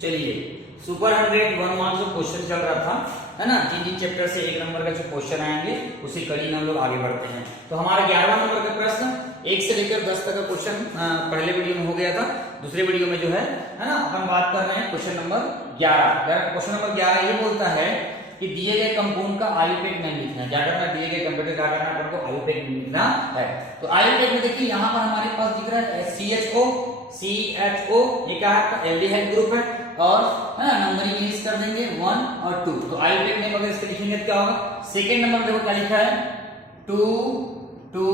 चलिए super 100 1 marks का question चल रहा था, है ना। जिन चैप्टर से 1 नंबर का जो क्वेश्चन आएंगे उसी कड़ी में हम लोग आगे बढ़ते हैं। तो हमारा 11वां नंबर का प्रश्न 1 से लेकर 10 तक का क्वेश्चन पहले वीडियो में हो गया था। दूसरे वीडियो में जो है ना, अपन बात कर रहे हैं क्वेश्चन नंबर 11। क्वेश्चन नंबर 11 ये बोलता है कि दिए गए कंपाउंड का आयुपेक नाम लिखना है। क्या करना है, दिए गए कंपाउंड क्या करना है, अपन को आयुपेक नाम लिखना है। तो आयुपेक में देखिए यहाँ पर हमारे पास दिख रहा है CHO, ये क्या है, एल्डिहाइड ग्रुप है, और है ना नंबरिंग यूज कर देंगे 1 और 2। तो आयुपेक नेम अगर इसके लिखेंगे तो क्या होगा, सेकंड नंबर देखो क्या लिखा है 2 2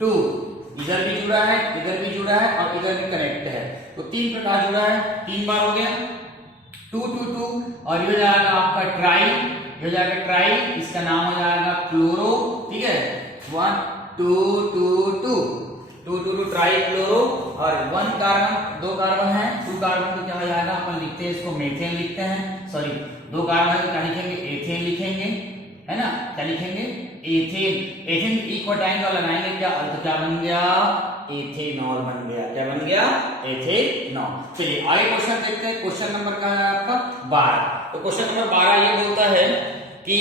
2, इधर भी जुड़ा है, इधर भी जुड़ा है और इधर भी कनेक्ट है। तो 3 प्रकार जुड़ा है, 3 बार हो गया 2 2 2। और ये हो जाएगा आपका ट्राई, ये हो जाएगा ट्राई, इसका नाम हो जाएगा क्लोरो, ठीक है। 1 2 2 2 2 2 2 ट्राई क्लोरो। और 1 कार्बन, 2 कार्बन है, 2 कार्बन को क्या हो जाएगा, अपन लिखते हैं इसको मेथेन लिखते हैं, सॉरी 2 कार्बन है तो क्या लिखेंगे, एथेन लिखेंगे, है ना। क्या लिखेंगे, एथेन। एथेन इक्विटाइन का लगाएंगे क्या, तो क्या बन गया, एथेनॉल बन गया। क्या बन गया, एथेनॉल। चलिए आगे क्वेश्चन देखते हैं। क्वेश्चन नंबर क्या है आपका 12। तो क्वेश्चन नंबर 12 ये बोलता है कि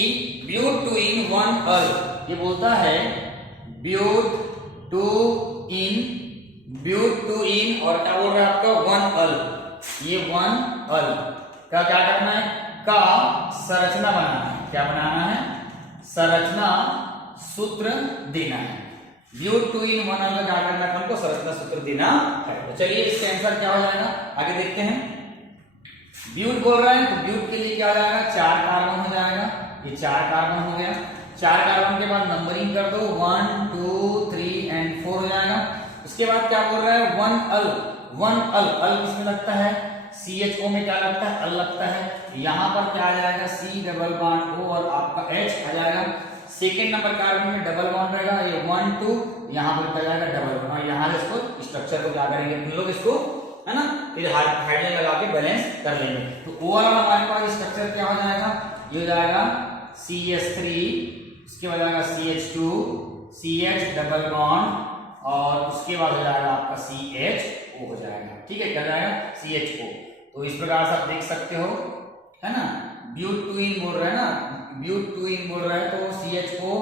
ब्यूट टू इन 1 अल, ये बोलता है ब्यूट टू इन और क्या बोल रहा है आपका 1 अल। ये 1 अल का क्या करना है, का संरचना बनाना है। क्या बनाना है, संरचना सूत्र देना है। ब्यूट टू इन 1 अल का क्या करना है, अपन को संरचना सूत्र देना है। तो चलिए इसका आंसर क्या हो जाएगा, आगे देखते हैं। ब्यूट बोल रहा है तो ब्यूट के लिए क्या हो जाएगा, 4 कार्बन हो जाएगा। ये 4 कार्बन हो गया। 4 कार्बन के बाद नंबरिंग कर दो 1 2 3 एंड 4 हो जाएगा। उसके बाद क्या बोल रहा है 1 अल। 1 अल, अल किसमें लगता है, CHO में क्या लगता है, अल लगता है। यहाँ पर क्या आ जाएगा, C डबल बॉन्ड O और आपका H आ जाएगा। सेकेंड नंबर कार्बन में डबल बॉन्ड रहेगा, ये 1 2, यहाँ पर क्या जाएगा डबल बॉन्ड। और यहाँ इसको स्ट्रक्चर को क्या करेंगे हम लोग, इसको है ना फिर हाइड्रोजन लगा के बैलेंस कर लेंगे। तो ओवरऑल हमारे पास स्ट्रक्चर क्या हो जाएगा, ये हो जाएगा CH3, उसके बाद आएगा CH2, CH डबल बॉन्ड और उसके बाद हो जाएगा आपका CHO हो जाएगा। ठीक है, क्या जाएगा CHO। तो इस प्रकार से आप देख सकते हो, है ना। ब्यूट टू इन बोल रहा है ना, ब्यूट टू इन बोल रहा है तो CHO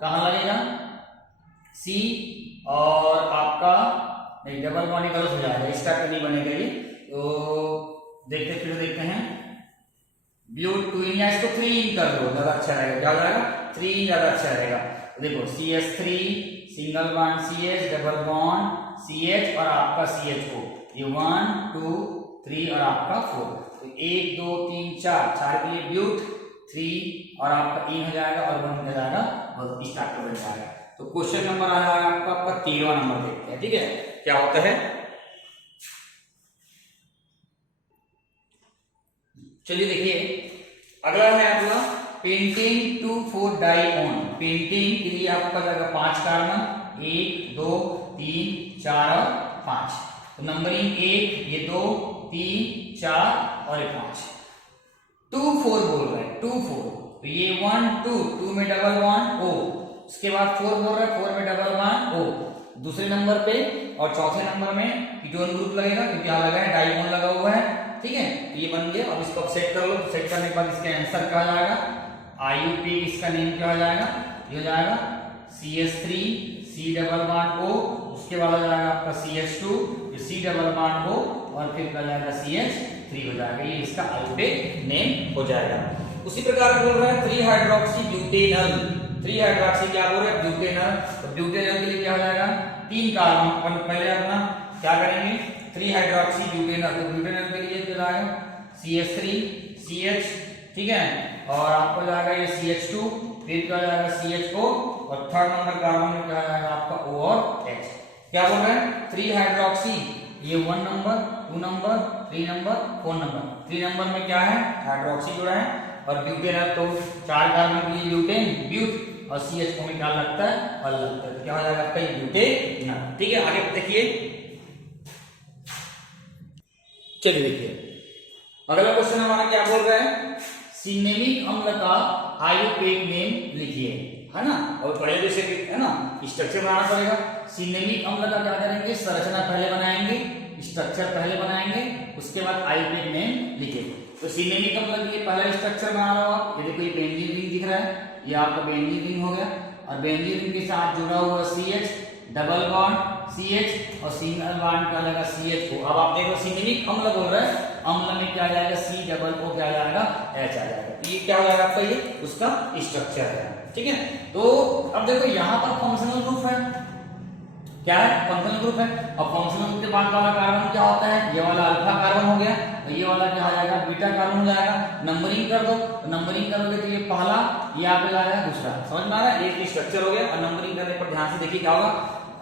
कहाँ लगेगा, C और आपका नहीं डबल बॉन्ड गलत हो जाएगा, इसका तो नहीं बनेगा ये। तो देखते हैं ब्यूट टू इन या इसको 3 इन कर दो, ज्यादा अच्छा रहेगा। क्या हो जाएगा 3 इन ज्यादा अच्छा रहेगा। तो देखो CH3 single bond CH double bond CH और आपका CHO, ये 1 2 3 और आपका 4। तो 1 2 3 4 के लिए ब्यूट, 3 और आपका इन हो जाएगा और 1 हो जाएगा और स्टार्टर बन जाएगा। तो क्वेश्चन नंबर आ जाएगा आपका 13वां नंबर देखते हैं। ठीक है, क्या होता है, चलिए देखिए अगला है आपका पेंटेन 2,4 डाइऑन। पेंटेन के लिए आपका जाएगा 5 कार्बन, 1 2 3 4 और 5। तो नंबरिंग 1, ये 2 3 4 और 5। 2 4 बोल रहा है 2 4, तो ये 1 2 में डबल बॉन्ड O, उसके बाद 4 बोल रहा है 4 में डबल बॉन्ड O दूसरे नंबर पे, और चौथे नंबर में कीटोन ग्रुप लगेगा क्योंकि यहाँ लगा है डाइऑन लगा हुआ है। ठीक है, तो ये बन गया। अब इसको आप सेट कर लो। तो सेट करने के बाद इसका आंसर क्या हो जाएगा, आयुपेक इसका नेम क्या हो जाएगा, ये हो जाएगा CH3 C double bond O, उसके बाद हो जाएगा आपका CH2 C double bond O और फिर क्या जाएगा CH3 हो जाएगा। ये इसका आयुपेक नेम हो जाएगा। उसी प्रकार बोल रहा है 3 हाइड्रोक्सी ब्यूटेनल। 3 हाइड्रोक्सी क्या बोल रहा है, ब्यूटेनल। तो ब्यूटेनल के लिए क्या हो जाएगा, 3 कार्बन। पहले अपना क्या करेंगे 3 हाइड्रोक्सी ब्यूटेनल। तो ब्यूटेनल के लिए क्या जाएगा CH3 CH, ठीक है, और आपको जाएगा ये CH2, फिर क्या जाएगा CHO और थर्ड नंबर कार्बन में क्या जाएगा आपका O और H। क्या बोल रहे हैं 3 हाइड्रोक्सी, ये 1 number 2 number 3 number 4 number. 3 number में क्या है, हाइड्रोक्सी जुड़ा है, और ब्यूटेनल तो 4 कार्बन के लिए ब्यूटेन ब्यूट, और CHO में क्या लगता है, अल लगता है। तो क्या हो जाएगा आपका ब्यूटेनल। ठीक है, आगे देखिए। चलिए देखिए अगला क्वेश्चन हमारा क्या बोल रहा है, सिनेमिक अम्ल का आयुपेक नेम लिखिए, है ना। और पहले जैसे है ना स्ट्रक्चर बनाना पड़ेगा। सिनेमिक अम्ल का क्या करेंगे, संरचना पहले बनाएंगे, स्ट्रक्चर पहले बनाएंगे, उसके बाद आयुर्वेद नेम लिखेंगे। तो सिनेमिक अम्ल के लिए पहला स्ट्रक्चर बना लो आप। ये देखो ये बेंजीन रिंग दिख रहा है, ये आपका बेंजीन रिंग हो गया और बेंजीन रिंग के साथ जुड़ा हुआ CH, डबल बॉन्ड CH और सिंगल बॉन्ड क्या जाएगा CH को। अब आप देखो सिनेमिक अम्ल बोल रहे हैं, अम्ल में क्या जाएगा C डबल O क्या जाएगा H आ जाएगा। तो ये क्या हो जाएगा आपका, ये उसका स्ट्रक्चर है, ठीक है। तो अब देखो यहाँ पर फंक्शनल ग्रुप है, क्या है फंक्शनल ग्रुप है। अब फंक्शनल ग्रुप के बाद वाला कार्बन क्या होता है, ये वाला अल्फा कार्बन हो गया और ये वाला क्या हो जाएगा बीटा कार्बन हो जाएगा। नंबरिंग कर दो, तो नंबरिंग करोगे तो ये पहला, ये यहाँ पे जाएगा दूसरा, समझ में आ रहा है। एक स्ट्रक्चर हो गया और नंबरिंग करने पर ध्यान से देखिए क्या होगा,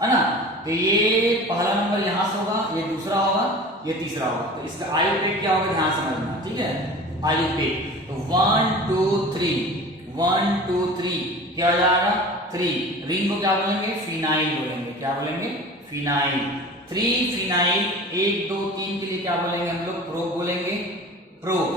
है ना। तो ये पहला नंबर यहाँ से होगा, ये दूसरा होगा, ये तीसरा होगा। तो इसका आयुर्वेद क्या होगा ध्यान समझना, ठीक है। आयुर्वेद तो 1 2 3 1 2 3 क्या हो जाएगा 3। रिंग को क्या बोलेंगे, फिनाइल बोलेंगे। क्या बोलेंगे, फिनाइल। 3 फिनाइल। 1 2 3 के लिए क्या बोलेंगे हम लोग, प्रोप बोलेंगे, प्रोप।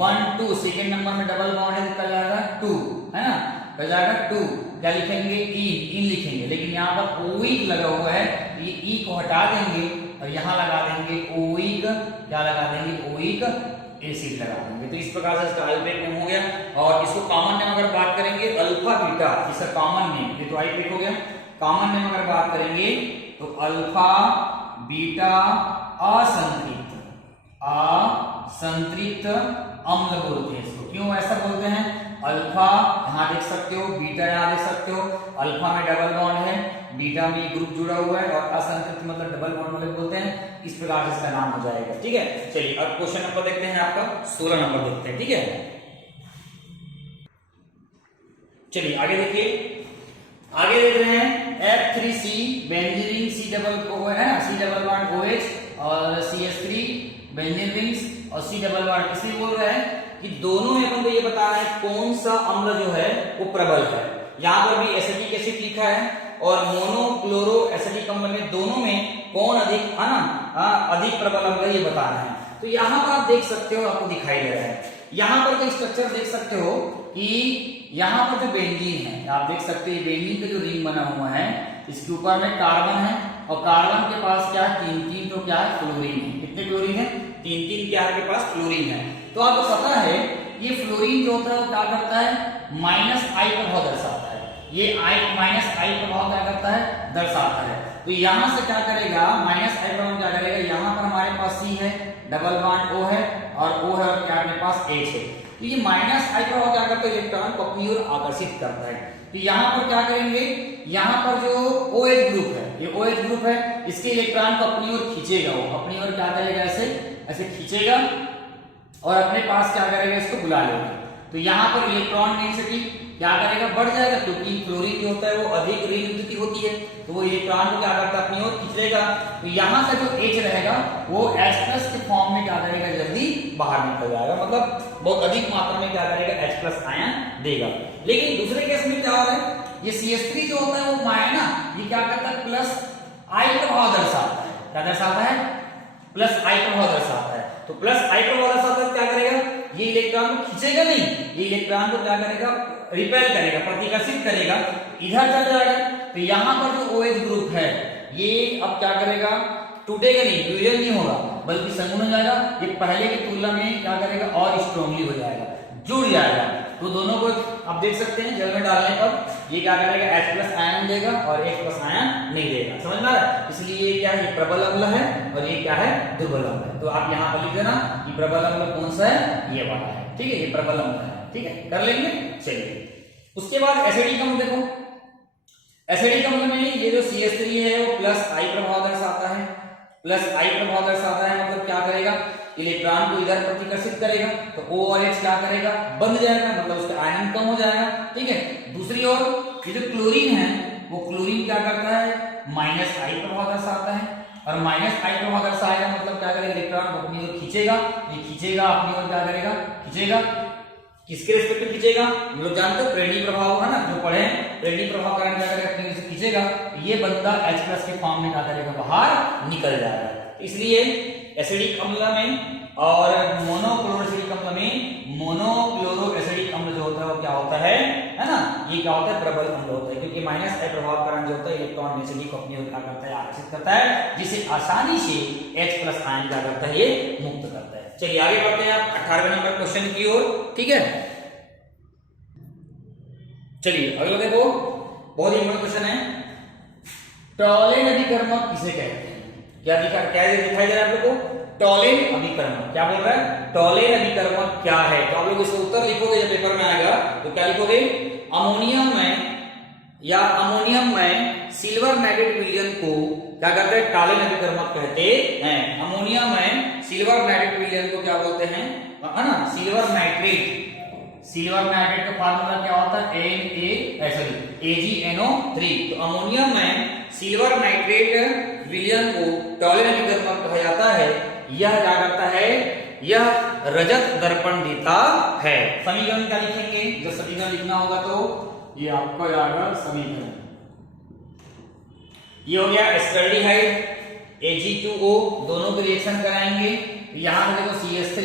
1 2 सेकेंड नंबर में डबल बॉन्ड है तो क्या जाएगा 2, है ना, क्या जाएगा 2। क्या लिखेंगे, इन लिखेंगे, लेकिन यहाँ पर ओइक लगा हुआ है, ये ई को हटा देंगे और यहाँ लगा देंगे ओइक, क्या लगा देंगे, ओइक एसिड लगा देंगे। तो इस प्रकार से इसका आयुर्वेद नेम हो गया। और इसको कॉमन नेम अगर बात करेंगे अल्फा बीटा, इसका कॉमन नेम, ये तो आयुर्वेद हो गया। कॉमन नेम अगर बात करेंगे तो अल्फा बीटा असंतृप्त, असंतृप्त अम्ल बोलते हैं इसको। क्यों ऐसा बोलते हैं, अल्फा यहाँ देख सकते हो, बीटा यहाँ देख सकते हो। अल्फा में डबल बॉन्ड है, बीटा में ग्रुप जुड़ा हुआ है और असंतृप्त मतलब डबल बॉन्ड वाले बोलते हैं। इस प्रकार से इसका नाम हो जाएगा, ठीक है। चलिए अब क्वेश्चन नंबर देखते हैं आपका 16 नंबर देखते हैं, ठीक है। चलिए आगे देखिए, आगे देख रहे हैं F3C benzene ring C double O है ना, C डबल बॉन्ड OH और CH3 बेंजीन रिंग्स और C डबल बॉन्ड। इसलिए बोल रहे हैं कि दोनों में अपन को ये बता रहे हैं कौन सा अम्ल जो है वो प्रबल है। यहाँ पर भी एसिटिक एसिड लिखा है और मोनोक्लोरो एसिटिक अम्ल में दोनों में कौन अधिक, है ना, अधिक प्रबल अम्ल ये बता रहे हैं। तो यहाँ पर आप देख सकते हो, आपको दिखाई दे रहा है, यहाँ पर का स्ट्रक्चर देख सकते हो कि यहाँ पर जो बेंजीन है आप देख सकते हैं, बेंजीन का जो रिंग बना हुआ है इसके ऊपर में कार्बन है और कार्बन के पास क्या है, 3 तो क्या है, फ्लोरीन है। कितने क्लोरीन है, 3 क्या है, के पास फ्लोरीन है। तो आपको पता है ये फ्लोरीन जो होता है वो क्या करता है, -I प्रभाव दर्शाता है। ये -I प्रभाव क्या करता है, दर्शाता है। तो यहां से क्या करेगा, -I प्रभाव क्या करेगा, यहाँ पर हमारे पास C है, डबल बॉन्ड O है और O है और क्या अपने पास H है। तो ये -I प्रभाव क्या करता है, इलेक्ट्रॉन को अपनी ओर आकर्षित करता है। तो यहाँ पर क्या करेंगे, यहाँ पर जो OH ग्रुप है, ये OH ग्रुप है, इसके इलेक्ट्रॉन को अपनी ओर खींचेगा, वो अपनी ओर क्या करेगा, ऐसे ऐसे खींचेगा और अपने पास क्या करेगा, इसको बुला लेगा। तो यहाँ पर इलेक्ट्रॉन डेंसिटी क्या करेगा, बढ़ जाएगा, क्योंकि फ्लोरीन जो होता है वो अधिक रिंग युक्त होती है, तो वो इलेक्ट्रॉन को क्या करता है, अपनी ओर खींच लेगा। तो यहाँ का जो H रहेगा वो H+ के फॉर्म में क्या करेगा, जल्दी बाहर निकल जाएगा, मतलब बहुत अधिक मात्रा में क्या करेगा, H+ आयन देगा। लेकिन दूसरे केस में क्या हो रहा है, ये CH3 जो होता है वो माया ना, ये क्या करता है, +I प्रभाव दर्शाता है। क्या दर्शाता है, +I प्रभाव दर्शाता है। तो +I प्रभाव दर्शाता है, क्या करेगा, ये इलेक्ट्रॉन को खींचेगा नहीं, ये इलेक्ट्रॉन को क्या करेगा, रिपेल करेगा, प्रतिकर्षित करेगा, इधर चल जाएगा। तो यहाँ पर जो OH ग्रुप है ये अब क्या करेगा, टूटेगा नहीं, फ्यूजन नहीं होगा, बल्कि संगुण हो जाएगा। ये पहले की तुलना में क्या करेगा, और स्ट्रांगली हो जाएगा, जुड़ जाएगा। तो दोनों को आप देख सकते हैं जल में डालने पर ये क्या करेगा, H+ आयन देगा और H+ आयन नहीं देगा, समझ में आ रहा है। इसलिए ये क्या है, ये प्रबल अम्ल है और ये क्या है, दुर्बल अम्ल है। तो आप यहाँ पर लिख देना कि प्रबल अम्ल कौन सा है, ये वाला है, ठीक है, ये प्रबल अम्ल है, ठीक है, कर लेंगे। चलिए उसके बाद एसिडिक अम्ल देखो, एसिडिक अम्ल में ये जो CH3 है वो +I प्रभाव दर्शाता है, +I प्रभाव दर्शाता है, मतलब क्या करेगा, इलेक्ट्रॉन को इधर प्रतिकर्षित करेगा, तो O और H क्या करेगा, बंध जाएगा, मतलब उसका आयन कम हो जाएगा, ठीक है। दूसरी ओर ये जो क्लोरीन है वो क्लोरीन क्या करता है, -I प्रभाव दर्शाता है और -I प्रभाव दर्शाएगा, मतलब क्या करेगा, इलेक्ट्रॉन को अपनी ओर खींचेगा, ये खींचेगा अपनी ओर, क्या करेगा, खींचेगा, किसके रिस्पेक्ट में खींचेगा, हम लोग जानते हो प्रेरणी प्रभाव है ना, जो पढ़े प्रेरणी प्रभाव कारण क्या करेगा, अपनी ओर से खींचेगा, ये बंदा H+ के फॉर्म में क्या करेगा, बाहर निकल जाएगा। इसलिए एसिडिक अम्ल में, और मोनोक्लोरो एसिडिक अम्ल में मोनोक्लोरो एसिडिक अम्ल जो होता है वो क्या होता है ना, ये क्या होता है, प्रबल अम्ल होता है, क्योंकि माइनस I प्रभाव कारण जो होता है इलेक्ट्रॉन एसिडिक को अपनी ओर क्या करता है, आकर्षित करता है, जिसे आसानी से H+ आयन क्या करता है, ये मुक्त करता है। चलिए आगे बढ़ते हैं आप 18वें नंबर क्वेश्चन की ओर। ठीक है, चलिए अगला देखो, बहुत ही इंपॉर्टेंट क्वेश्चन है, टॉलेन अभिकर्मक किसे कहते हैं? क्या दिखाई दे रहा है आप लोग को, टॉलेन अभिकर्मक। क्या बोल रहा है, टॉलेन अभिकर्मक क्या है? तो आप लोग इसका उत्तर लिखोगे जब पेपर में आएगा तो क्या लिखोगे, अमोनियम में सिल्वर नाइट्रेट विलयन को क्या कहते हैं, टॉलेन अभिकर्मक कहते हैं। अमोनियम में सिल्वर नाइट्रेट विलयन को क्या बोलते हैं, है ना, सिल्वर नाइट्रेट। सिल्वर नाइट्रेट का फार्मूला क्या होता है, AgNO3। तो अमोनियम में सिल्वर नाइट्रेट विलयन को टॉलेन अभिकर्मक कहा जाता है। यह क्या करता है, यह रजत दर्पण देता है। समीकरण क्या लिखेंगे, जब समीकरण लिखना होगा तो ये आपको आएगा समीकरण, ये हो गया एस्टर्डिहाइड Ag2O, दोनों के रिएक्शन कराएंगे। यहां पे देखो CH3,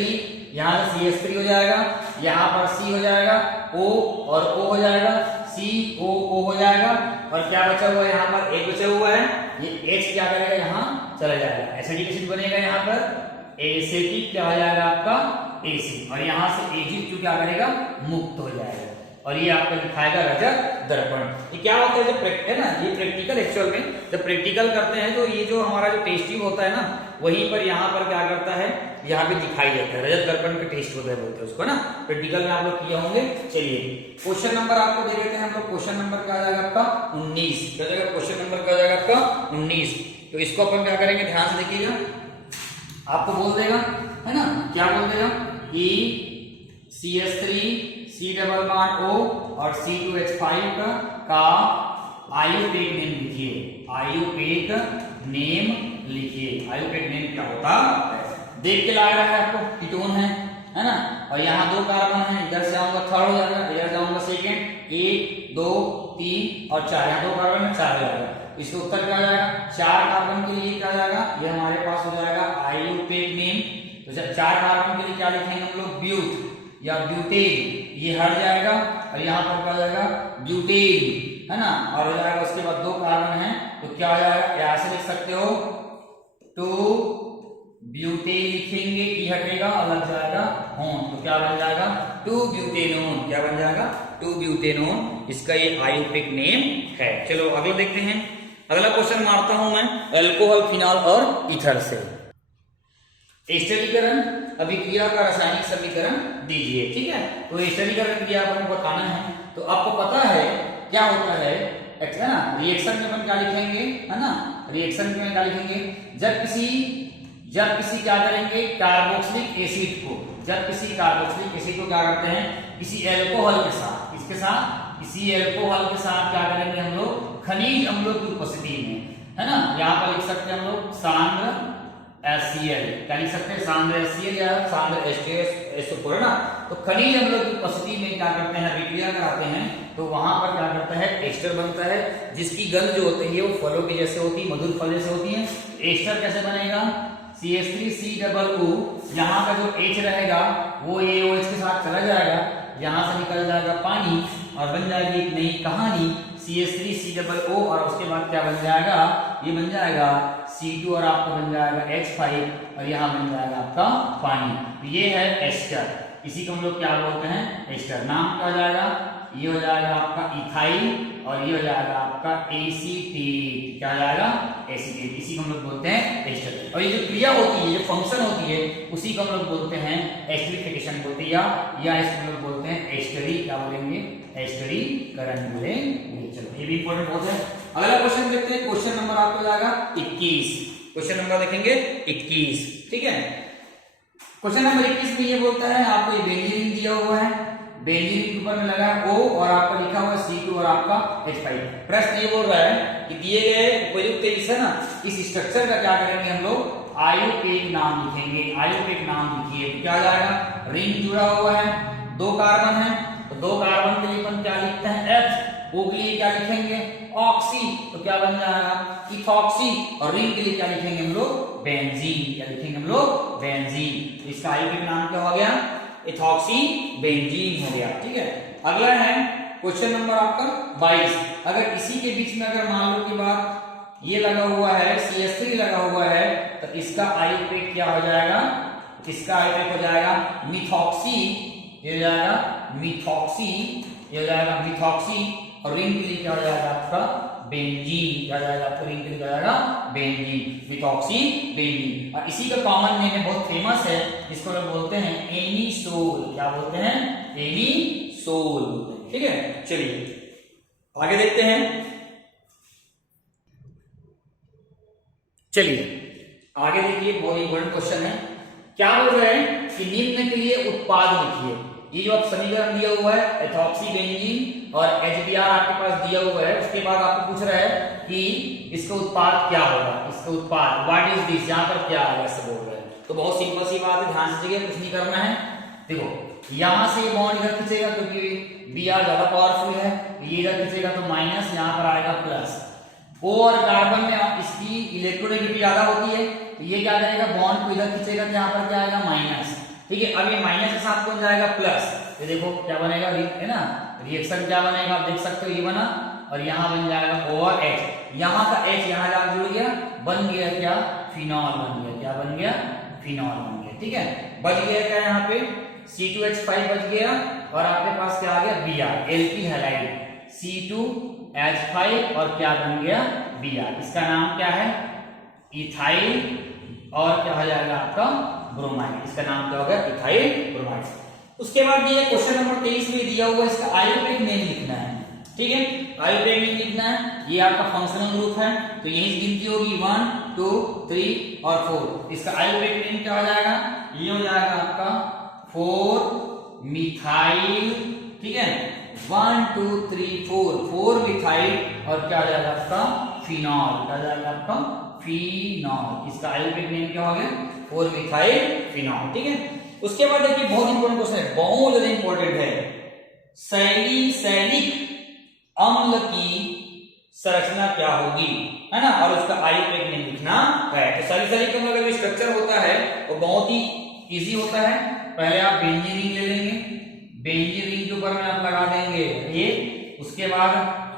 यहां से CH3 हो जाएगा, यहां पर C हो जाएगा, O और O हो जाएगा, COO हो जाएगा, और क्या बचा हुआ है, यहाँ पर एक बचा हुआ है, ये H क्या करेगा, यहाँ चला जाएगा, एसिडिक एसिड बनेगा, यहाँ पर एसिटिक क्या हो जाएगा आपका, एसिड, और यहाँ से Ag2 क्या करेगा, मुक्त हो जाएगा, और ये आपका लिखाएगा रजत दर्पण। ये क्या होता है, जब है ना, ये प्रैक्टिकल, एक्चुअल में जब प्रैक्टिकल करते हैं तो ये जो हमारा जो टेस्ट ट्यूब होता है ना, वहीं पर यहाँ पर क्या करता है, यहाँ पे दिखाई देता है, रजत दर्पण का टेस्ट होता है, बोलते हैं उसको ना, प्रैक्टिकल में आप लोग किए होंगे। चलिए क्वेश्चन नंबर आपको दे देते हैं हम लोग, क्वेश्चन नंबर क्या आ जाएगा आपका 19, क्या जाएगा, क्वेश्चन नंबर क्या आ जाएगा आपका 19। तो इसको अपन क्या करेंगे, ध्यान से देखिएगा, आपको बोल देगा, है ना, क्या बोल देगा कि CH3 C++O और C2H5 का आयुपेक नेम लिखिए, आयुपेक नेम लिखिए। आयुपेक नेम क्या होता है, देख के लग रहा है आपको, कीटोन है ना, और यहाँ 2 कार्बन है, इधर से आऊंगा 3rd हो जाएगा, इधर जाऊंगा 2nd, 1 2 3 और 4, यहाँ 2 कार्बन में 4 हो जाएगा। इसका उत्तर क्या हो जाएगा, 4 कार्बन के लिए क्या जाएगा, ये हमारे पास हो जाएगा आयुपेक नेम। तो 4 कार्बन के लिए क्या लिखेंगे हम लोग, ब्यूट या ब्यूटेन, ये हट जाएगा, और यहाँ पर क्या जाएगा, ब्यूटेन, है ना, और हो जाएगा उसके बाद 2 कार्बन है, तो क्या हो जाएगा, ऐसे लिख सकते हो 2 ब्यूटेन लिखेंगे, ई हटेगा और लग जाएगा होन, तो क्या बन जाएगा 2 ब्यूटेनोन, क्या बन जाएगा 2 ब्यूटेनोन, इसका ये आयुपेक नेम है। चलो अगला देखते हैं, अगला क्वेश्चन मारता हूं मैं, अल्कोहल, फिनॉल और ईथर से एस्टरीकरण अभिक्रिया का रासायनिक समीकरण दीजिए। ठीक है, तो एस्टरीकरण क्रिया आपको बताना है, तो आपको पता है क्या होता है ना, रिएक्शन में अपन क्या लिखेंगे, है ना, रिएक्शन में क्या लिखेंगे, जब किसी क्या करेंगे, कार्बोक्सिलिक एसिड को, जब किसी कार्बोक्सिलिक एसिड को क्या करते हैं, किसी एल्कोहल के साथ, किसके साथ, किसी एल्कोहल के साथ क्या करेंगे हम लोग, खनिज अम्लों की उपस्थिति में, है ना, यहाँ पर लिख सकते हैं हम लोग सांद्र HCl, क्या लिख सकते हैं, सांद्र HCl या सांद्र H2SO4, है ना, तो खनिज अम्लों की उपस्थिति में क्या करते हैं, अभिक्रिया कराते हैं, तो वहां पर क्या करता है, एस्टर बनता है, जिसकी गंध जो होती है वो फलों के जैसे होती है, मधुर फल जैसे होती है। एस्टर कैसे बनेगा, CH3COO, यहाँ का जो H रहेगा वो AOH के साथ चला जाएगा, यहाँ से निकल जाएगा पानी और बन जाएगी एक नई कहानी CH3COO, और उसके बाद क्या बन जाएगा, ये बन जाएगा C2 और आपका बन जाएगा H5, और यहाँ बन जाएगा आपका पानी। ये है एस्टर, इसी को हम लोग क्या बोलते हैं, एस्टर। नाम क्या हो जाएगा, ये हो जाएगा आपका इथाइल, और ये हो जाएगा आपका एसीटेट, क्या हो जाएगा, एसीटेट, इसी को हम लोग बोलते हैं एस्टर। और ये जो क्रिया होती है, जो फंक्शन होती है, उसी को हम लोग बोलते हैं एस्टरीफिकेशन बोलते हैं, या इसको हम लोग बोलते हैं एस्टरी, क्या बोलेंगे, एस्टरीकरण बोलेंगे। चलो ये भी इंपॉर्टेंट बहुत है। अगला क्वेश्चन देखते हैं, क्वेश्चन नंबर आपको जाएगा 21, क्वेश्चन नंबर देखेंगे 21। ठीक है, क्वेश्चन नंबर 21 में ये बोलता है, आपको ये बेंजीन दिया हुआ है, बेंजीन के ऊपर में लगा है O और आपका लिखा हुआ है C2 और आपका H5। प्रश्न ये बोल रहा है कि दिए गए उपयुक्त तेईस है ना, इस स्ट्रक्चर का क्या करेंगे हम लोग, आयुपेक नाम लिखेंगे, आयुपेक नाम लिखिए, तो क्या जाएगा, रिंग जुड़ा हुआ है, 2 कार्बन है, तो 2 कार्बन के लिए अपन क्या लिखते हैं, H, O के लिए क्या लिखेंगे, ऑक्सी, तो क्या बन जाएगा इथॉक्सी, और रिंग के लिए क्या लिखेंगे हम लोग बेंजीन, क्या लिखेंगे हम लोग बेंजीन। तो इसका आयुर्वेदिक नाम क्या हो गया इथॉक्सी बेंजीन हो गया। ठीक है, अगला है क्वेश्चन नंबर आपका 22। अगर इसी के बीच में अगर मान लो की बात ये लगा हुआ है CH3 लगा हुआ है, तो इसका आयुर्वेदिक क्या हो जाएगा, इसका आयुर्वेदिक हो जाएगा मिथॉक्सी, ये हो जाएगा मिथॉक्सी, ये हो जाएगा मिथॉक्सी, और रिंग के लिए क्या हो जाएगा आपका बेंजीन, क्या हो जाएगा आपका रिंग के लिए क्या हो जाएगा बेंजीन, मिथॉक्सी बेंजीन। और इसी का कॉमन नेम है, बहुत फेमस है, इसको लोग बोलते हैं एनीसोल, क्या बोलते हैं एनीसोल। ठीक है, चलिए आगे देखते हैं। चलिए आगे देखिए, बहुत इंपॉर्टेंट क्वेश्चन है। क्या बोल रहे हैं कि निम्न के लिए उत्पाद लिखिए। ये जो आप समीकरण दिया हुआ है एथॉक्सी बेंजीन और HBr आपके पास दिया हुआ है, उसके बाद आपको पूछ रहा है कि इसका उत्पाद क्या होगा, इसका उत्पाद व्हाट इज दिस, यहाँ पर क्या आएगा ऐसा बोल रहे हैं। तो बहुत सिंपल सी बात है, ध्यान से कुछ नहीं करना है। देखो यहां से ये बॉन्ड इधर खींचेगा क्योंकि Br ज्यादा पावरफुल है, ये इधर खींचेगा तो माइनस, यहाँ पर आएगा प्लस। O और कार्बन में इसकी इलेक्ट्रोनेगेटिविटी ज्यादा होती है, तो ये क्या करेगा बॉन्ड को इधर खींचेगा तो यहाँ पर क्या आएगा माइनस। ठीक है, अब ये माइनस के साथ कौन जाएगा प्लस, ये देखो क्या बनेगा है ना, रिएक्शन क्या बनेगा आप देख सकते हो, ये बना और यहाँ बन जाएगा O और H, यहाँ का H यहाँ जाकर जुड़ गया, बन गया क्या फिनॉल बन गया, क्या बन गया फिनॉल बन गया। ठीक है, बच गया क्या यहाँ पे C2H5 बच गया, और आपके पास क्या आ गया Br, एल्किल हैलाइड C2H5 और क्या बन गया Br, इसका नाम क्या है इथाइल, और क्या हो जाएगा आपका ब्रोमाइड, इसका नाम क्या हो गया इथाइल ब्रोमाइड। उसके बाद ये क्वेश्चन नंबर 23 में दिया हुआ इसका आयुर्वेदिक नेम लिखना है। ठीक है, आयुर्वेदिक नेम लिखना है, ये आपका फंक्शनल ग्रुप है, तो यही गिनती होगी 1 2 3 और 4। इसका आयुर्वेदिक नेम क्या हो जाएगा, ये हो जाएगा आपका 4 मिथाइल। ठीक है, 1 2 3 4 मिथाइल, और क्या हो जाएगा आपका फिनॉल, क्या हो जाएगा आपका फिनॉल। इसका आयुर्वेदिक नेम क्या हो गया 4 मिथाइल फिनॉल। ठीक है, उसके बाद देखिए बहुत इंपॉर्टेंट क्वेश्चन है, बहुत ज्यादा इंपॉर्टेंट है, सैलिसिलिक अम्ल की संरचना क्या होगी, है ना, और उसका आयुर्वेदिक नेम लिखना है। तो सैलिसिलिक अम्ल का जो स्ट्रक्चर होता है वो बहुत ही इजी होता है। पहले आप बेंजीन रिंग ले लेंगे, बेंजीन रिंग के ऊपर में आप लगा देंगे ये, उसके बाद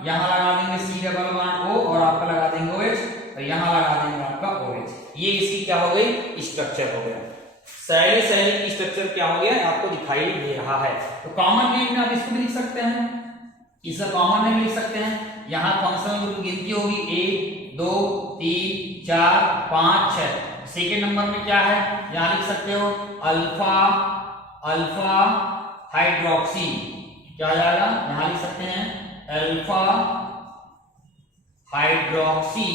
यहाँ लगा देंगे C डबल बॉन्ड O और आपका लगा देंगे OH, और यहाँ लगा देंगे आपका OH। ये इसकी क्या हो गई स्ट्रक्चर हो गया, सैलिसिलिक की स्ट्रक्चर क्या हो गया आपको दिखाई दे रहा है। तो कॉमन नेम में आप इसको भी लिख सकते हैं, इसका कॉमन नेम लिख सकते हैं। यहाँ फंक्शनल ग्रुप की गिनती होगी 1 2 3 4 5 6। सेकेंड नंबर में क्या है यहाँ लिख सकते हो अल्फा अल्फा हाइड्रोक्सी, क्या हो जाएगा यहाँ लिख सकते हैं अल्फा हाइड्रोक्सी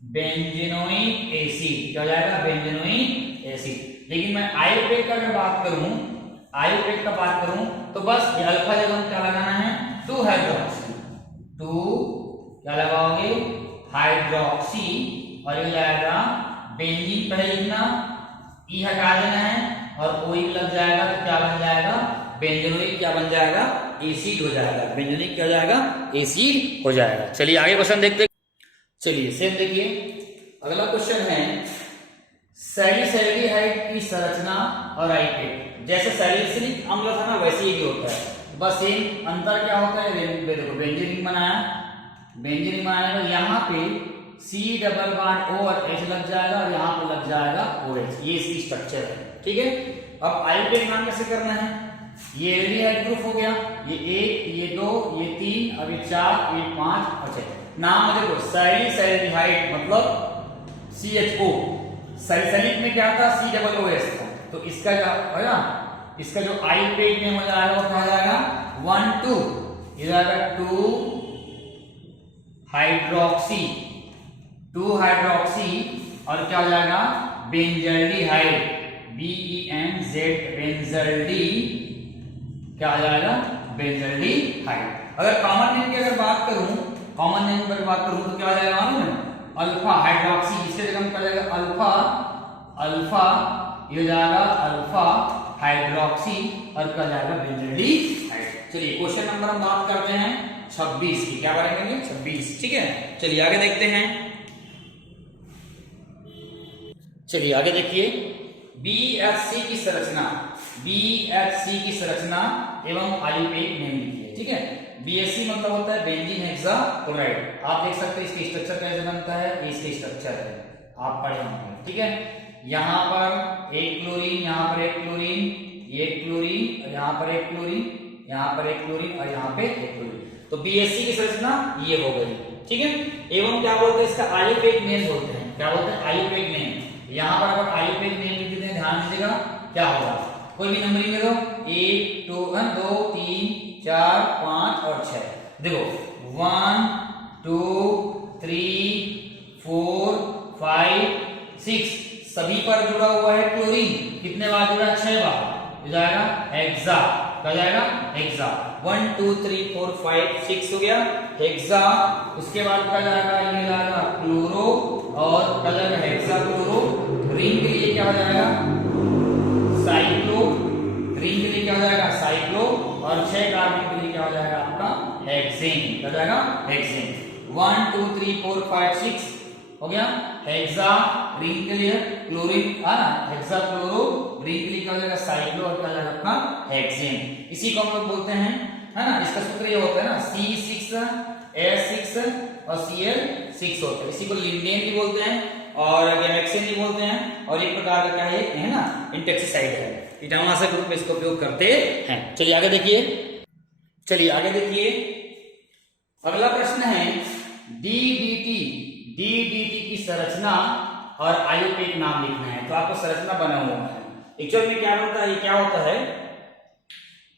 बेंजेनोइक एसिड, क्या हो जाएगा बेंजेनोइक एसिड। लेकिन मैं आयुर्वेद का अगर बात करूं, आयुर्वेद का बात करूं तो बस ये अल्फा जगह क्या लगाना है 2 हाइड्रोक्सी, 2 क्या लगाओगे हाइड्रोक्सी, और ये जाएगा बेंजीन पहले लिखना, ई हटा देना है और ओ लग जाएगा तो क्या बन जाएगा बेंजेनोइक, क्या बन जाएगा एसिड हो जाएगा, बेंजेनोइक क्या हो जाएगा एसिड हो जाएगा। चलिए आगे क्वेश्चन देखते। चलिए सेम देखिए, अगला क्वेश्चन है सैलिसैल्डिहाइड की संरचना और आइटेट। जैसे सैलिसिलिक अम्ल था ना वैसे ही भी होता है, बस सेम अंतर क्या होता है, देखो बेंजीन रिंग बनाया, बेंजीन रिंग बनाने पर यहाँ पे C डबल बॉन्ड O और H लग जाएगा और यहाँ पे लग जाएगा OH, ये इसकी स्ट्रक्चर है। ठीक है, अब आयुर्वेदिक नाम कैसे करना है, ये एल्डिहाइड ग्रुप हो गया, ये 1 ये 2 ये 3 अब ये 4 ये 5 और 6। नाम देखो सैलिसैल्डिहाइड मतलब CHO, सैलिसिलिक में क्या था C डबल OH था, तो इसका क्या होगा, इसका जो आयुर्वेदिक नेम हो जाएगा वो क्या हो जाएगा 1 2, ये जाएगा 2 हाइड्रोक्सी, 2 हाइड्रोक्सी, और क्या हो जाएगा बेंजल्डिहाइड, BENZ बेंजल्डी, क्या हो जाएगा बेंजल्डिहाइड। अगर कॉमन नेम की अगर बात करूं, कॉमन नेम पर बात करूं तो क्या हो जाएगा मालूम है अल्फा हाइड्रोक्सी, इसके जगह क्या हो जाएगा अल्फा अल्फा, ये हो जाएगा अल्फा हाइड्रोक्सी और क्या हो जाएगा बेंजल्डिहाइड। चलिए क्वेश्चन नंबर हम बात करते हैं 26 की। क्या बात करेंगे? 26। ठीक है, चलिए आगे देखते हैं। चलिए आगे देखिए, BHC की संरचना, BHC की संरचना एवं आयुपेक नेम लिखिए। ठीक है, BHC मतलब होता है बेंजीन हेक्साक्लोराइड। आप देख सकते हैं इसकी स्ट्रक्चर कैसे बनता है, इसकी स्ट्रक्चर है, आप पढ़े होंगे। ठीक है, यहाँ पर एक क्लोरीन, यहाँ पर एक क्लोरीन, ये क्लोरीन और यहाँ पर एक क्लोरीन, यहाँ पर एक क्लोरीन और यहाँ पे एक क्लोरीन। तो BHC की संरचना ये हो गई। ठीक है, एवं क्या बोलते हैं इसका आयुपेक नेम बोलते हैं। क्या बोलते हैं? IUPAC name. यहाँ पर अगर आयुपेक नेम लिख देते हैं, ध्यान दीजिएगा क्या होगा, कोई भी नंबरिंग में दो, 1 2 3 4 5 और 6। देखो 1 2 3 4 5 6 सभी पर जुड़ा हुआ है क्लोरीन। कितने बार जुड़ा? 6 बार। हो जाएगा हेक्सा। क्या जाएगा? हेक्सा। 1 2 3 4 5 6 हो गया हेक्सा। उसके बाद क्या जाएगा? ये जाएगा क्लोरो और क्या जाएगा? Hexa chloro. रिंग के लिए क्या हो जाएगा? साइक्लो। रिंग के लिए क्या हो जाएगा? साइक्लो। और 6 कार्बन के लिए क्या हो जाएगा आपका? हेक्सेन। क्या जाएगा? हेक्सेन। 1 2 3 4 5 6 हो गया हेक्सा। रिंग के लिए क्लोरीन है ना, हेक्सा क्लोरो। रिंग के लिए क्या हो जाएगा? साइक्लो। और क्या जाएगा आपका? हेक्सेन। इसी को हम लोग बोलते हैं, है ना, इसका सूत्र ये होता है ना, C6H6 और Cl6 होता है। इसी को लिंडेन भी बोलते हैं और गैमेक्सेन भी बोलते हैं। और एक प्रकार का क्या है ना, इंसेक्टिसाइड है, कीटाणुनाशक रूप में इसका उपयोग करते हैं। चलिए आगे देखिए, चलिए आगे देखिए, अगला प्रश्न है DDT। DDT की संरचना और आयुपेक नाम लिखना है। तो आपको संरचना बना हुआ है, एक्चुअल में क्या बनता है, ये क्या होता है,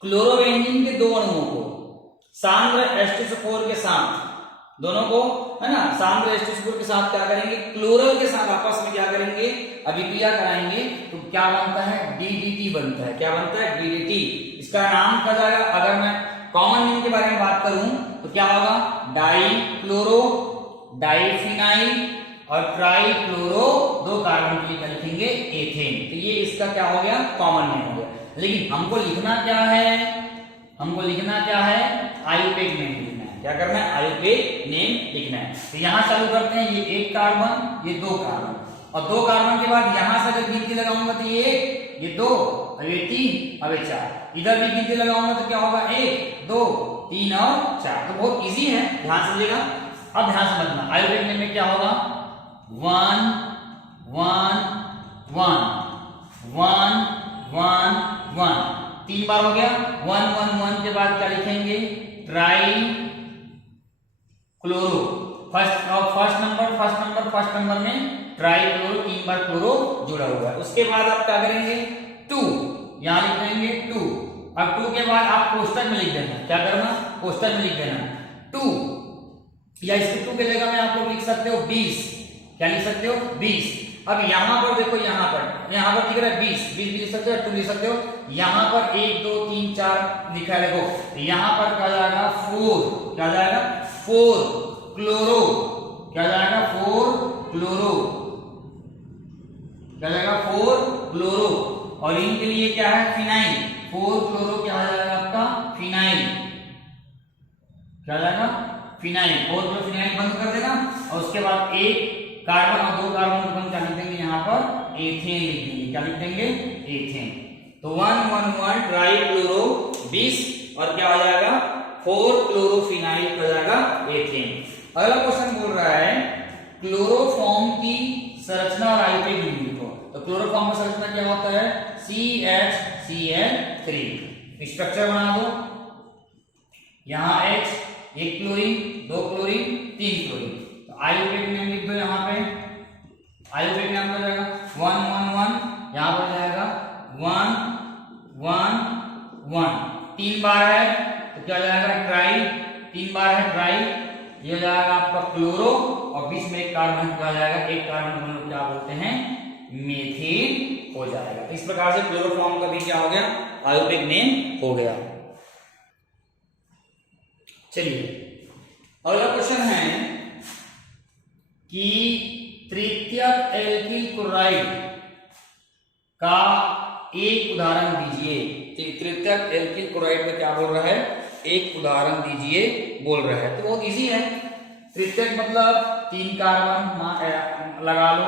क्लोरोबेंजीन के 2 अणुओं को सांद्र H2SO4 के साथ, दोनों को है ना, सांद्र H2SO4 के साथ क्या करेंगे, क्लोरल के साथ आपस में क्या करेंगे, अभिक्रिया कराएंगे। तो क्या बनता है? DDT बनता है। क्या बनता है? DDT। इसका नाम क्या जाएगा? अगर मैं कॉमन नेम के बारे में बात करूं तो क्या होगा? डाइक्लोरो, डाइफिनाइल और ट्राइक्लोरो। 2 कार्बन के लिए क्या लिखेंगे? एथेन। तो ये इसका क्या हो गया? कॉमन नेम हो गया। लेकिन हमको लिखना क्या है? हमको लिखना क्या है? आयुपेक नेम लिखना है। क्या करना है? आयुपेक नेम लिखना है। तो यहां चालू करते हैं, ये 1 कार्बन, ये 2 कार्बन, और 2 कार्बन के बाद यहां से जब गिनती लगाऊंगा तो ये 1, ये 2, अब ये 3, अब ये 4। इधर भी गिनती लगाऊंगा तो क्या होगा? 1 2 3 और 4। तो बहुत इजी है, ध्यान समझिएगा। अब ध्यान समझना, आयुपेक नेम में क्या होगा? 1 1 1 1 1 1 3 बार हो गया। 1 1 1 के बाद क्या लिखेंगे? Try chloro. फर्स्ट नंबर में ट्राई क्लोरो, 3 बार क्लोरो जुड़ा हुआ है। उसके बाद आप क्या करेंगे? 2 यहां लिख देंगे 2। अब 2 के बाद आप कोष्टक में लिख देना। क्या करना? कोष्टक में लिख देना 2, या इसके 2 के जगह में आप लोग लिख सकते हो 20। क्या लिख सकते हो? 20। अब यहां पर देखो, यहां पर दिख रहा है 20 भी लिख सकते हो, 2 लिख सकते हो। यहां पर 1 2 3 4 लिखा है, देखो यहां पर क्या जाएगा? 4। क्या जाएगा? 4 क्लोरो। क्या जाएगा? 4 क्लोरो। क्या जाएगा? 4 क्लोरो। और इनके लिए क्या है? फिनाइल। 4 क्लोरो क्या हो जाएगा आपका? फिनाइल। क्या जाएगा? फिनाइल। 4 क्लोरो फिनाइल बंद कर देना। और उसके बाद 1 कार्बन और 2 कार्बन को क्या लिख देंगे? यहाँ पर एथेन लिख देंगे। क्या लिख देंगे? एथेन। तो 1 1 1 ट्राई क्लोरो 20 और क्या हो जाएगा? 4 क्लोरोफिनाइल हो जाएगा एथेन। अगला क्वेश्चन बोल रहा है क्लोरोफॉर्म की संरचना और आयुपेक नेम लिखो। तो क्लोरोफॉर्म की संरचना क्या होता है? CHCl3। स्ट्रक्चर बना दो, यहाँ H, 1 chlorine, 2 chlorine, 3 chlorine. IUPAC name लिख दो। यहाँ पे आयुपेक नाम हो जाएगा 1 1 1, यहाँ पर जाएगा 1 1 1। 3 बार है तो क्या जाएगा? ट्राई। 3 बार है ट्राई। ये हो जाएगा आपका क्लोरो और बीच में एक कार्बन क्या जाएगा? एक कार्बन हम लोग क्या बोलते हैं? मेथेन हो जाएगा। इस प्रकार से क्लोरोफॉर्म का भी क्या हो गया? आयुपेक नेम हो गया। चलिए अगला क्वेश्चन है कि तृतीयक एल्किल क्लोराइड का एक उदाहरण दीजिए। तृतीयक एल्किल क्लोराइड में क्या बोल रहा है? एक उदाहरण दीजिए बोल रहा है। तो बहुत इजी है। तृतीयक मतलब 3 कार्बन लगा लो,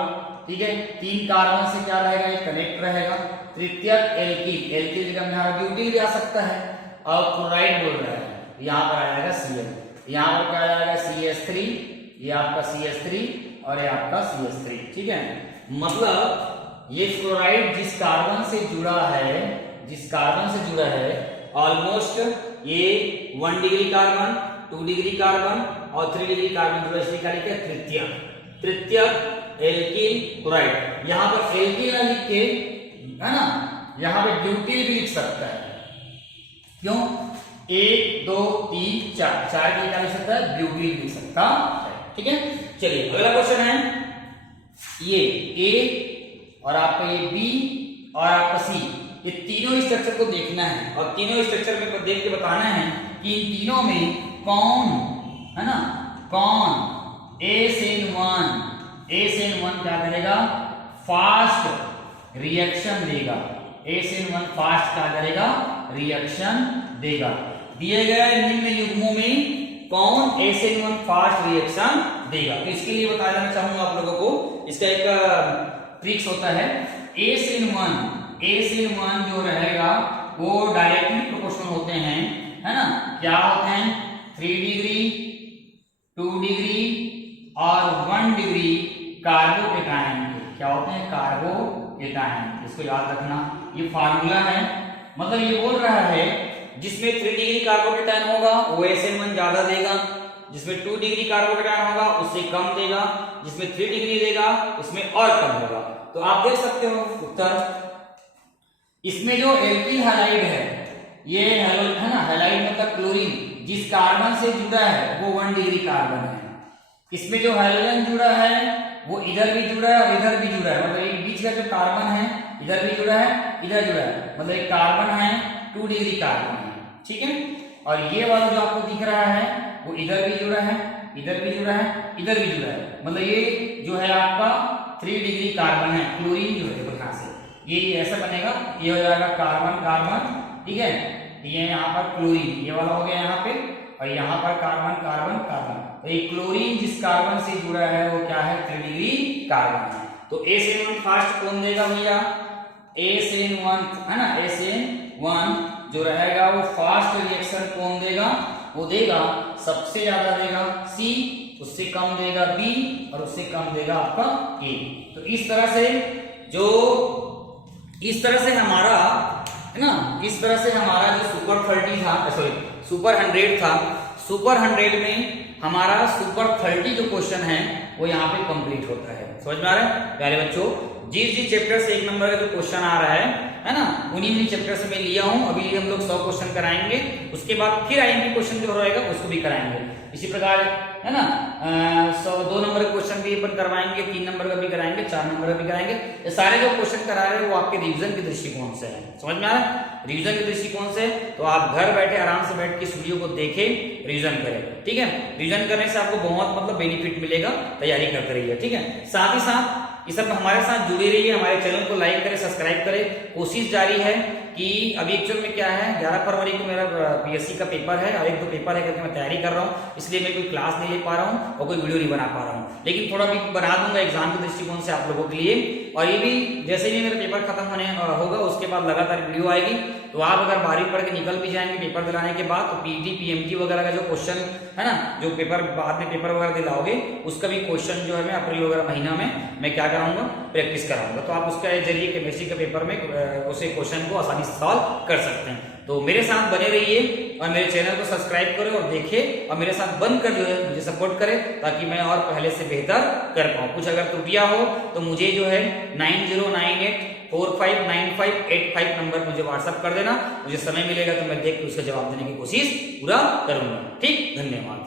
ठीक है। 3 कार्बन से क्या रहेगा, ये कनेक्ट रहेगा। तृतीयक एल्किल, एल्किल जगह में हमारा ब्यूटिल भी आ सकता है। और क्लोराइड बोल रहा है, यहाँ पर आ जाएगा Cl, यहाँ पर क्या आ जाएगा CH3, ये आपका CH3 और ये आपका CH3, ठीक है। मतलब ये क्लोराइड जिस कार्बन से जुड़ा है, जिस कार्बन से जुड़ा है, ऑलमोस्ट ये 1 डिग्री कार्बन, 2 डिग्री कार्बन और 3 डिग्री कार्बन जुड़ा, इसलिए क्या लिखे तृतीयक, तृतीयक एल्किल क्लोराइड। यहाँ पर एल्किल ना लिख के, है ना, यहाँ पे ब्यूटिल भी लिख सकता है। क्यों? 1 2 3 4 4 के क्या लिख सकता है, ब्यूटिल लिख सकता है, ठीक है। चलिए अगला क्वेश्चन है, ये A और आपका ये B और आपका C, ये तीनों स्ट्रक्चर को देखना है और तीनों स्ट्रक्चर में देख के बताना है कि इन तीनों में कौन, है ना, कौन ACN1 क्या करेगा, फास्ट रिएक्शन देगा। ACN1 फास्ट क्या करेगा, रिएक्शन देगा। दिए गए निम्न युग्मों में कौन ACN1 फास्ट रिएक्शन देगा। तो इसके लिए बता देना चाहूंगा आप लोगों को, इसका एक ट्रिक्स होता है। ACN1 जो रहेगा वो डायरेक्टली प्रोपोर्शनल होते हैं, है ना। क्या होते हैं, 3 डिग्री, 2 डिग्री और 1 डिग्री कार्बोकेटायन के। क्या होते हैं, कार्बोकेटायन। इसको याद रखना, ये फार्मूला है। मतलब ये बोल रहा है जिसमें 3 डिग्री कार्बोकेटायन होगा वो ACN1 ज्यादा देगा, जिसमें 2 डिग्री कार्बोकेटायन होगा उससे कम देगा, जिसमें 3 डिग्री देगा उसमें और कम होगा। तो आप देख सकते हो उत्तर, इसमें जो एल्किल हैलाइड है, ये है ना, हैलाइड मतलब क्लोरीन, जिस कार्बन से जुड़ा है वो 1 डिग्री कार्बन है। इसमें जो हाइड्रोजन जुड़ा है वो इधर भी जुड़ा है और इधर भी जुड़ा है, मतलब एक बीच का जो कार्बन है इधर भी जुड़ा है, इधर जुड़ा है, मतलब एक कार्बन है 2 डिग्री कार्बन है, ठीक है। और ये वाला जो आपको दिख रहा है वो इधर भी जुड़ा है, इधर भी जुड़ा है, इधर भी जुड़ा है, मतलब ये जो है आपका 3 डिग्री कार्बन है, क्लोरीन जो है यहाँ से ये ऐसा बनेगा, ये हो जाएगा कार्बन कार्बन, ठीक है। ये यहाँ पर क्लोरीन, ये वाला हो गया यहाँ पे, और यहाँ पर कार्बन कार्बन कार्बन। तो ये क्लोरीन जिस कार्बन से जुड़ा है वो क्या है, 3 डिग्री कार्बन है। तो ACN1 फास्ट कौन देगा भैया, ACN1 है ना, ACN1 जो रहेगा वो फास्ट रिएक्शन कौन देगा, वो देगा सबसे ज्यादा देगा C, उससे कम देगा B और उससे कम देगा आपका A। तो इस तरह से हमारा है ना, इस तरह से हमारा जो सुपर 30 था, सॉरी सुपर 100 था, सुपर 100 में हमारा सुपर 30 जो क्वेश्चन है वो यहाँ पे कंप्लीट होता है। समझ में आ रहा है प्यारे बच्चों, जिस चैप्टर से 1 नंबर का जो क्वेश्चन आ रहा है ना, उन्हीं चैप्टर से मैं लिया हूं। अभी हम लोग 100 क्वेश्चन कराएंगे, उसके बाद फिर IMP क्वेश्चन जो रहेगा उसको भी कराएंगे। इसी प्रकार है ना 2 नंबर के क्वेश्चन भी अपन करवाएंगे, 3 नंबर का भी कराएंगे, 4 नंबर का भी कराएंगे। ये सारे जो क्वेश्चन करा रहे हैं वो आपके रिवीजन के दृष्टिकोण से है। समझ में आ रहा है, रिवीजन के दृष्टिकोण से। तो आप घर बैठे आराम से बैठ के इस वीडियो को देखें, रिवीजन करें, ठीक है। रिवीजन करने से आपको बहुत मतलब बेनिफिट मिलेगा, तैयारी करते रहिए, ठीक है। साथ ही साथ ये सब हमारे साथ जुड़े रहिए, हमारे चैनल को लाइक करें, सब्सक्राइब करें। कोशिश जारी है कि अभी एक्चुअल में क्या है, 11 फरवरी को मेरा PSC का पेपर है और 1-2 पेपर है करके मैं तैयारी कर रहा हूँ, इसलिए मैं कोई क्लास नहीं ले पा रहा हूँ और कोई वीडियो नहीं बना पा रहा हूँ, लेकिन थोड़ा भी बना दूंगा एग्जाम के दृष्टिकोण से आप लोगों के लिए। और ये भी जैसे ही मेरा पेपर खत्म होने होगा उसके बाद लगातार वीडियो आएगी। तो आप अगर 12वीं पढ़ के निकल भी जाएंगे पेपर दिलाने के बाद, तो PET PMT वगैरह का जो क्वेश्चन है ना, जो पेपर बाद में पेपर वगैरह दिलाओगे उसका भी क्वेश्चन जो है मैं अप्रैल वगैरह महीना में मैं क्या कराऊंगा, प्रैक्टिस कराऊंगा। तो आप उसके जरिए केमिस्ट्री के पेपर में उसे क्वेश्चन को आसानी से सॉल्व कर सकते हैं। तो मेरे साथ बने रहिए और मेरे चैनल को सब्सक्राइब करें और देखें और मेरे साथ बनकर जो है मुझे सपोर्ट करें, ताकि मैं और पहले से बेहतर कर पाऊँ। कुछ अगर त्रुटियां हो तो मुझे जो है 9098459585 नंबर मुझे व्हाट्सएप कर देना। मुझे समय मिलेगा तो मैं देख के उसका जवाब देने की कोशिश पूरा करूंगा। ठीक, धन्यवाद।